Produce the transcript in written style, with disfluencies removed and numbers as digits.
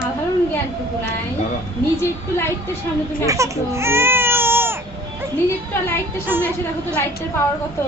সাধারণ জ্ঞানটুকু নাই, নিজে একটু লাইটের সামনে তুমি আসো, নিজে একটু লাইটের সামনে এসে দেখো তো লাইটের পাওয়ার কত।